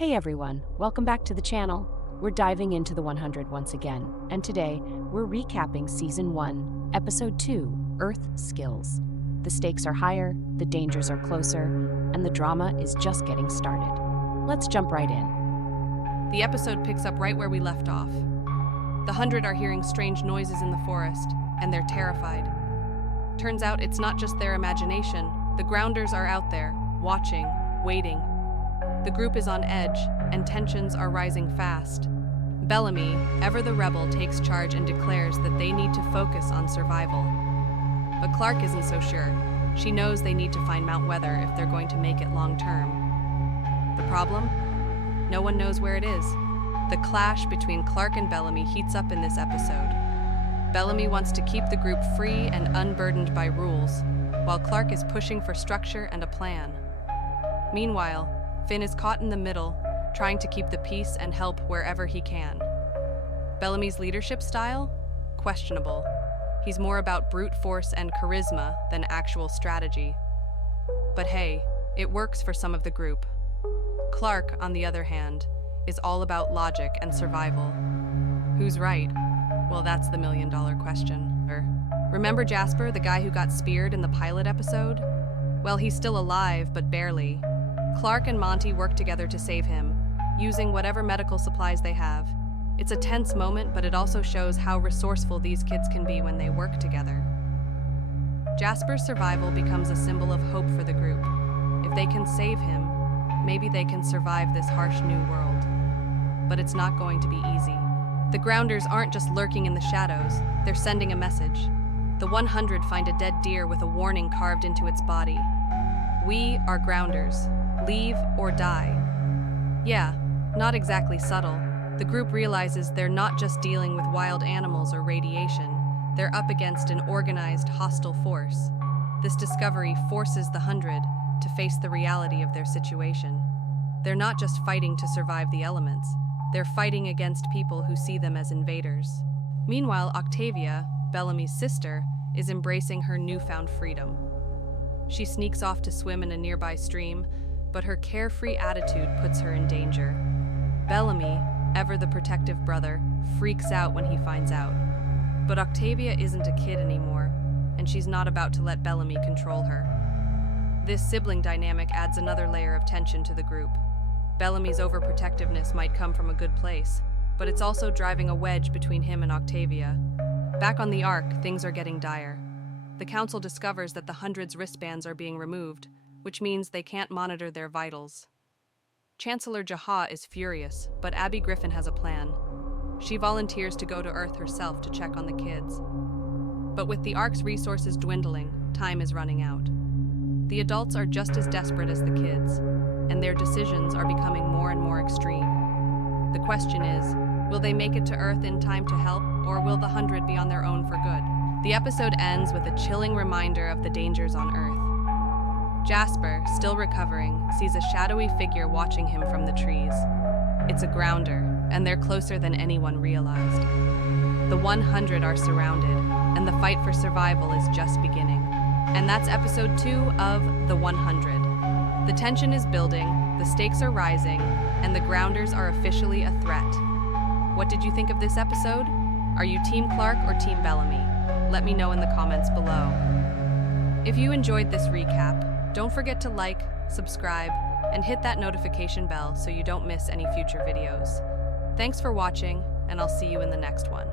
Hey everyone, welcome back to the channel. We're diving into the 100 once again, and today we're recapping Season 1, Episode 2, Earth Skills. The stakes are higher, the dangers are closer, and the drama is just getting started. Let's jump right in. The episode picks up right where we left off. The 100 are hearing strange noises in the forest, and they're terrified. Turns out it's not just their imagination. The grounders are out there, watching, waiting. The group is on edge, and tensions are rising fast. Bellamy, ever the rebel, takes charge and declares that they need to focus on survival. But Clarke isn't so sure. She knows they need to find Mount Weather if they're going to make it long term. The problem? No one knows where it is. The clash between Clarke and Bellamy heats up in this episode. Bellamy wants to keep the group free and unburdened by rules, while Clarke is pushing for structure and a plan. Meanwhile, Finn is caught in the middle, trying to keep the peace and help wherever he can. Bellamy's leadership style? Questionable. He's more about brute force and charisma than actual strategy. But hey, it works for some of the group. Clarke, on the other hand, is all about logic and survival. Who's right? Well, that's the million-dollar question. Remember Jasper, the guy who got speared in the pilot episode? Well, he's still alive, but barely. Clarke and Monty work together to save him, using whatever medical supplies they have. It's a tense moment, but it also shows how resourceful these kids can be when they work together. Jasper's survival becomes a symbol of hope for the group. If they can save him, maybe they can survive this harsh new world. But it's not going to be easy. The grounders aren't just lurking in the shadows, they're sending a message. The 100 find a dead deer with a warning carved into its body. We are grounders. Leave or die. Yeah, not exactly subtle. The group realizes they're not just dealing with wild animals or radiation. They're up against an organized, hostile force. This discovery forces the 100 to face the reality of their situation. They're not just fighting to survive the elements. They're fighting against people who see them as invaders. Meanwhile, Octavia, Bellamy's sister, is embracing her newfound freedom. She sneaks off to swim in a nearby stream, but her carefree attitude puts her in danger. Bellamy, ever the protective brother, freaks out when he finds out. But Octavia isn't a kid anymore, and she's not about to let Bellamy control her. This sibling dynamic adds another layer of tension to the group. Bellamy's overprotectiveness might come from a good place, but it's also driving a wedge between him and Octavia. Back on the Ark, things are getting dire. The Council discovers that the 100's wristbands are being removed, which means they can't monitor their vitals. Chancellor Jaha is furious, but Abby Griffin has a plan. She volunteers to go to Earth herself to check on the kids. But with the Ark's resources dwindling, time is running out. The adults are just as desperate as the kids, and their decisions are becoming more and more extreme. The question is, will they make it to Earth in time to help, or will the 100 be on their own for good? The episode ends with a chilling reminder of the dangers on Earth. Jasper, still recovering, sees a shadowy figure watching him from the trees. It's a grounder, and they're closer than anyone realized. The 100 are surrounded, and the fight for survival is just beginning. And that's episode 2 of The 100. The tension is building, the stakes are rising, and the grounders are officially a threat. What did you think of this episode? Are you Team Clarke or Team Bellamy? Let me know in the comments below. If you enjoyed this recap, don't forget to like, subscribe, and hit that notification bell so you don't miss any future videos. Thanks for watching, and I'll see you in the next one.